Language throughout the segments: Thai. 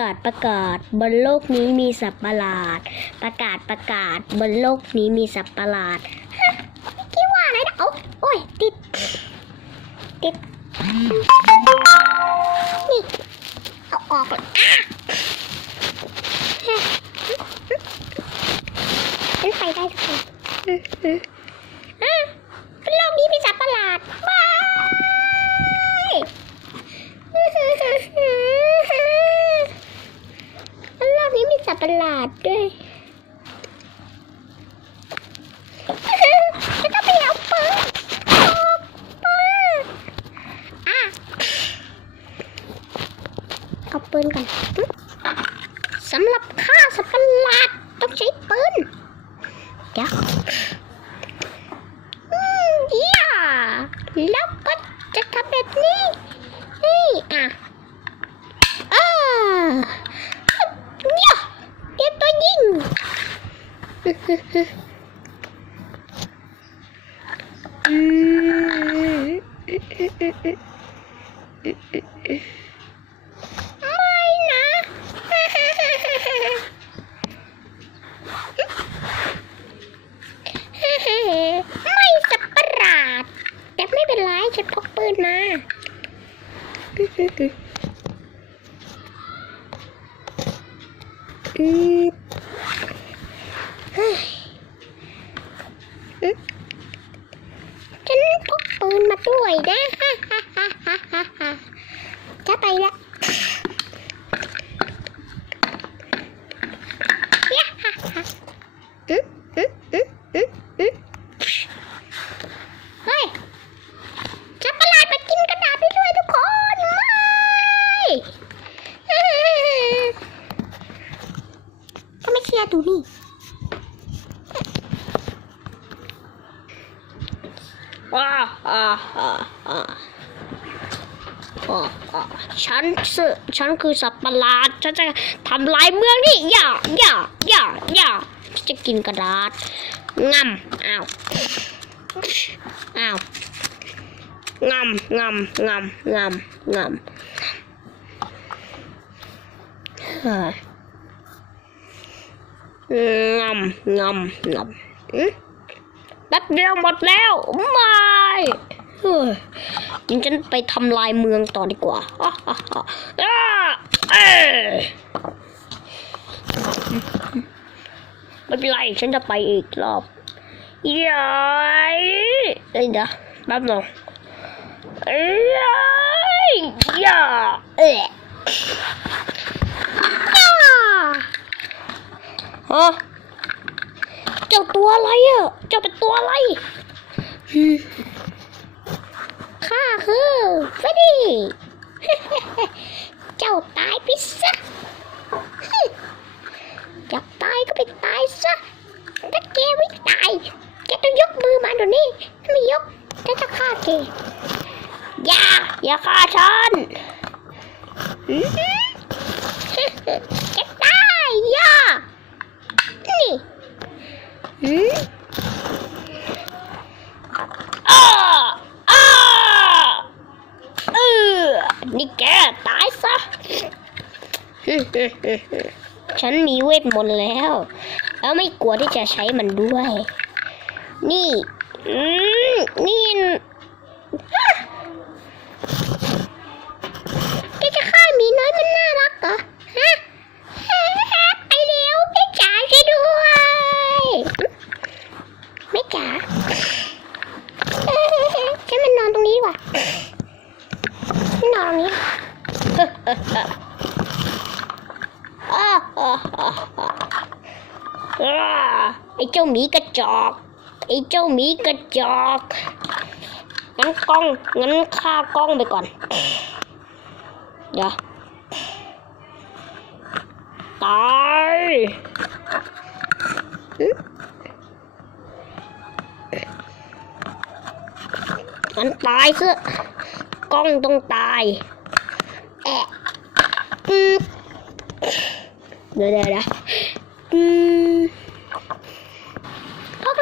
กาศประกาศ บนโลกนี้มีสัตว์ประหลาด ประกาศประกาศ บนโลกนี้มีสัตว์ประหลาดฮะเมื่อกี้ว่าอะไรนะโอ้โอ้ยติด ติด นี่ เอาออกก่อนอะฉันไปได้ทุกคนอืมอืมอะโลกนี้มีสัตว์ประหลาดว้ายโลกนี้มี สัตว์ประหลาดด้วยฉันจะไปเอาปืนปืนอะเอาปืนก่อนสำหรับฆ่าสัตว์ประหลาดต้องใช้ปืนเดี๋ยวอืมเยี่ยแล้วก็จะทำแบบนี้ นี่อะเออเนี่ยเตรียมตัวยิง อืมไม่นะ ไม่สับประหลาด แต่ไม่เป็นไรฉันพกปืนมา อืมเฮ้ยอืมฉันพกปืนมาด้วยนะ จะไปละยะฮ่าฮ่าอืมอืมอืมอืมอืมเฮ้ยจับประหลาดมากินกระดาษไปด้วยทุกคน ไม่ ถ้าไม่เชื่อ ดูนี่ ว้าอ่าอ่าอ่าฉันคือฉันคือสัตว์ประหลาด ฉันจะทำลายเมืองนี่ อย่า อย่า อย่า อย่า จะกินกระดาษงำอ้าว อ้าวงำงำงำงำงำ งำงำงำอืมแป๊บเดียวหมดแล้วไม่เฮ้ยงั้นฉันไปทำลายเมืองต่อดีกว่าอะอะอะอะเอ้ยไม่เป็นไรฉันจะไปอีกรอบยายเอ้ยเดี๋ยวแป๊บหนึงยายย่าเอ๊ะ ย่าฮะเจ้าตัวอะไรอะ เจ้าเป็นตัวอะไรข้าคือเฟรดดี้เจ้าตายไปซะฮึอยากตายก็ไปตายซะถ้าแกไม่ตายแกต้องยกมือมาเดี๋ยวนี้ถ้าไม่ยกฉันจะฆ่าแกอย่าอย่าฆ่าฉันอื้อหือแกตายอย่า นี่หืมอ้าอ้าเออ นี่แกตายซะ ฉันมีเวทมนต์แล้ว แล้วไม่กลัวที่จะใช้มันด้วย นี่ นี่ฮะแกจะฆ่าหมีน้อยมันน่ารักเหรอ ฮะ ไปเร็วแม่จ๋าช่วยด้วยแม่จ๋าเอ้ยฉันมันนอนตรงนี้ดีกว่ะฉันนอนตรงนี้อ้าอ้าอ้าอ้าอ้าไอ้เจ้า หมีกระจอกไอ้เจ้าหมีกระจอกงั้นกล้องงั้นฆ่ากล้องไปก่อน เดี๋ยวตายมันตายซะกล้องต้องตายแอะเดี๋ยวเดี๋ยวเดี๋ยวอืมพวก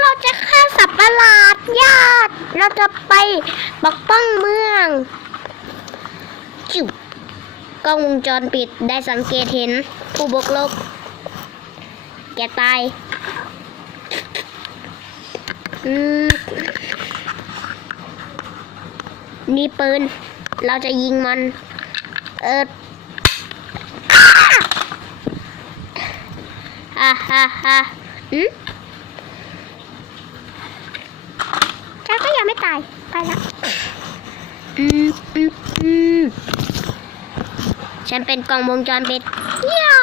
เราจะฆ่าสัตว์ประหลาดญาติ เราจะไปปกป้องเมืองจิ๋วกล้องวงจรปิดได้สังเกตเห็นผู้บุกรุกแกตาย อืมนี่ปืน เราจะยิงมัน เออฮ่าฮ่าฮ่าอืมฉันก็ยังไม่ ตาย ไปละอืมอืมอืมฉันเป็นกล้องวงจรปิดย่า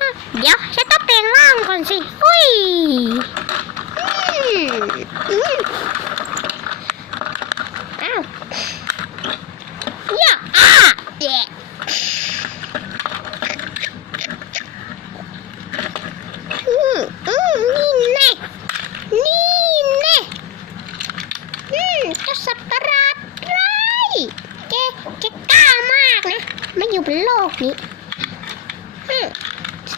อะเดี๋ยวฉันต้องเปลี่ยนร่างก่อนสิ อุ้ยอืมอืมอ้าวย่าอ่าเย่อืมอืมนี่แน่ นี่แน่อืมเจ้าสัตว์ประหลาดร้ายแกแกกล้ามากนะมาอยู่บนโลกนี้อืม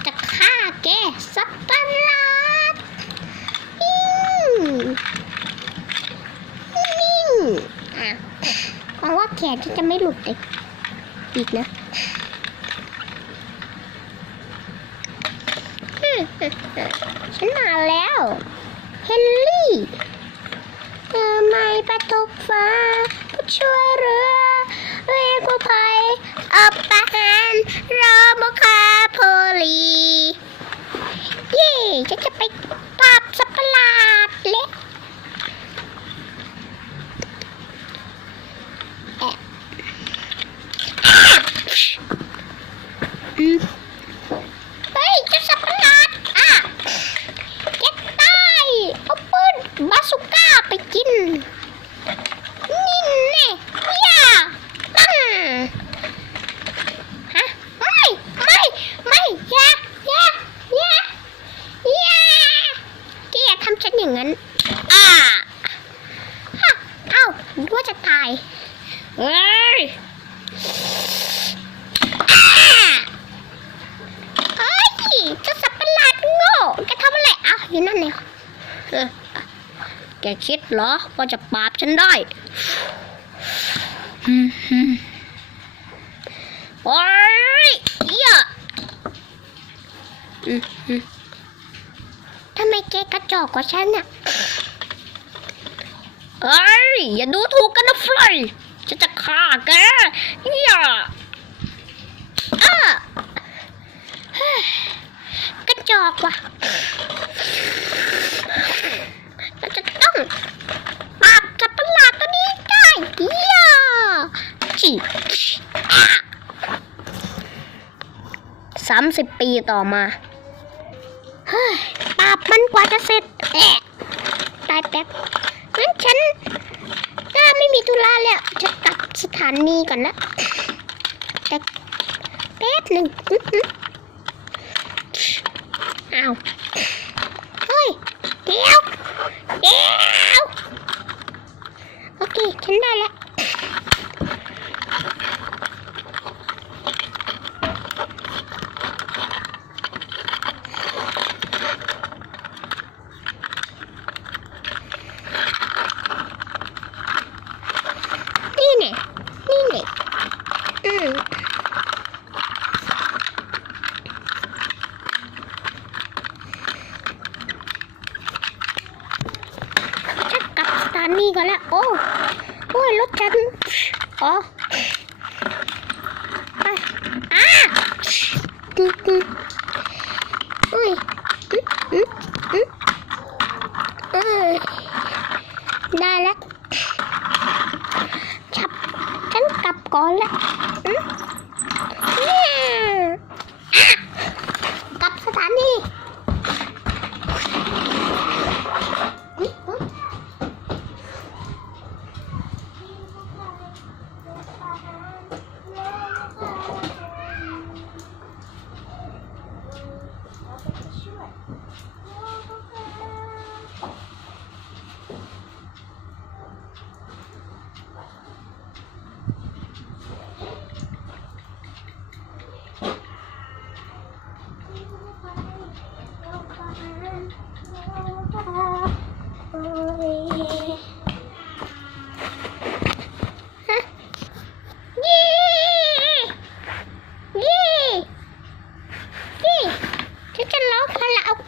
จะฆ่าแก สัตว์ประหลาดอืมนิ่งอะหวังว่าแขนฉันจะไม่หลุดเลยอีกนะฉันมาแล้ว เฮนรี่เออไม่ประตกฟ้าผู้ช่วยเรือเรียกกู้ภัยอบประหันรอมคาโพลี ย่ฉันจะไปปราบสัตว์ประหลาดเล็กแอะอืมเฮ้ยเจ้าสัตว์ประหลาดอะ แกตายเอาปืนบาสุก้าไปกิน นี่แน่ย่าตั้งฮะ ไม่ ไม่ ไม่อย่าอย่าอย่าอย่าแกอย่าทำฉัน อย่างนั้น อ่าเอ้าว่าจะตายเฮ้ยอ่าเฮ้ยเจ้าสัตว์ประหลาดโง่แกทำอะไรเอ้าอยู่นั่นเนี่ยแกคิดเหรอว่าจะปราบฉันได้โอ้ยเยอืมอืม ทำไมแกกระจอกกว่าฉันน่ะเอ้ย อย่าดูถูกกันนะเฟลอยฉันจะฆ่าแกเหี้ยอ้ากระจอกว่ะเราจะต้องปราบจับประหลาดตัวนี้ได้ย่าจีสามสิบปีต่อมา เฮ้ยปราบมันกว่าจะเสร็จแอะตายแป๊บงั้นฉันถ้าไม่มีธุระแล้วจะกลับสถานีก่อนนะแต่แป๊บหนึ่งอ้าว เฮ้ย เดี๋ยว เดี๋ยว โอเค ฉันได้แล้ว นี่เนี่ยนี่เนี่ยอืม ฉัน กลับสถานีก่อนแล้ว โอ้โอ้ยรถฉันอ๋อ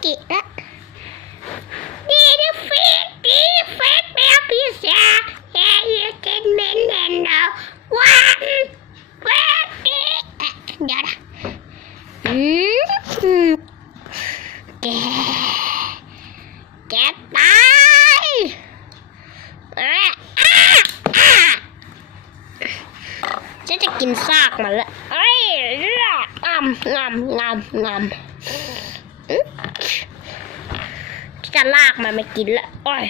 กิละดีดีฟีดีเฟสแมวพิซซ่าแย่เยเกนเมนเนนเดวันเวดีเดี๋ยวนะอืมแกแกตายฉันจะกินซากมันละเอ้ยงามงามงามงามอื้อ จะลากมันมากินละ โอ้ย